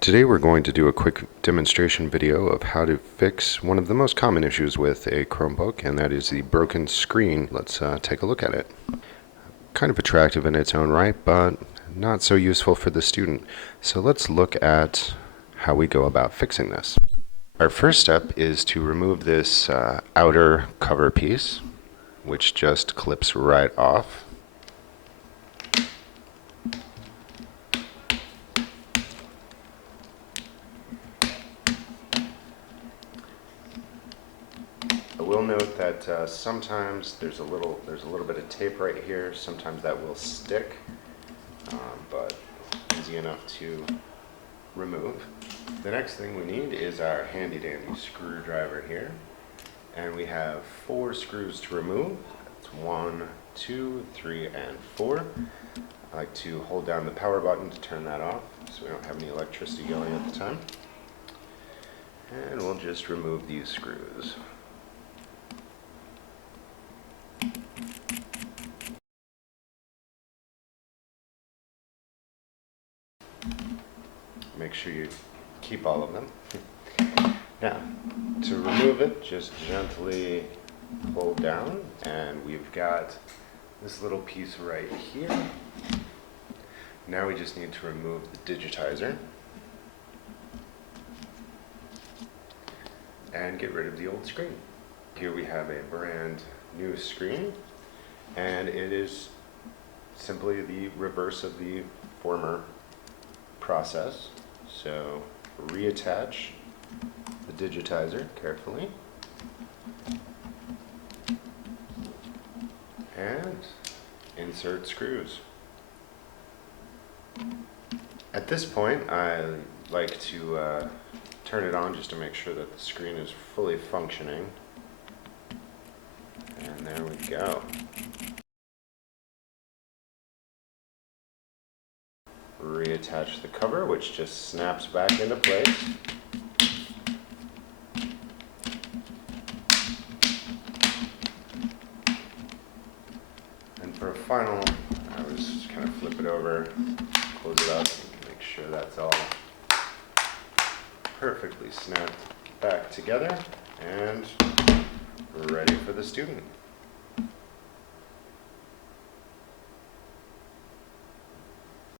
Today we're going to do a quick demonstration video of how to fix one of the most common issues with a Chromebook, and that is the broken screen. Let's take a look at it. Kind of attractive in its own right, but not so useful for the student. So let's look at how we go about fixing this. Our first step is to remove this outer cover piece, which just clips right off. I will note that sometimes there's a little bit of tape right here. Sometimes that will stick, but easy enough to remove. The next thing we need is our handy dandy screwdriver here, and we have 4 screws to remove. That's 1, 2, 3, and 4. I like to hold down the power button to turn that off so we don't have any electricity going at the time. And we'll just remove these screws. Make sure you keep all of them. Now, to remove it, just gently pull down, and we've got this little piece right here. Now we just need to remove the digitizer and get rid of the old screen. Here we have a brand new screen, and it is simply the reverse of the former process. So reattach the digitizer carefully and insert screws. At this point, I like to turn it on just to make sure that the screen is fully functioning. And there we go. Reattach the cover, which just snaps back into place. And for a final, I would just kind of flip it over, close it up, and make sure that's all perfectly snapped back together, and we're ready for the student.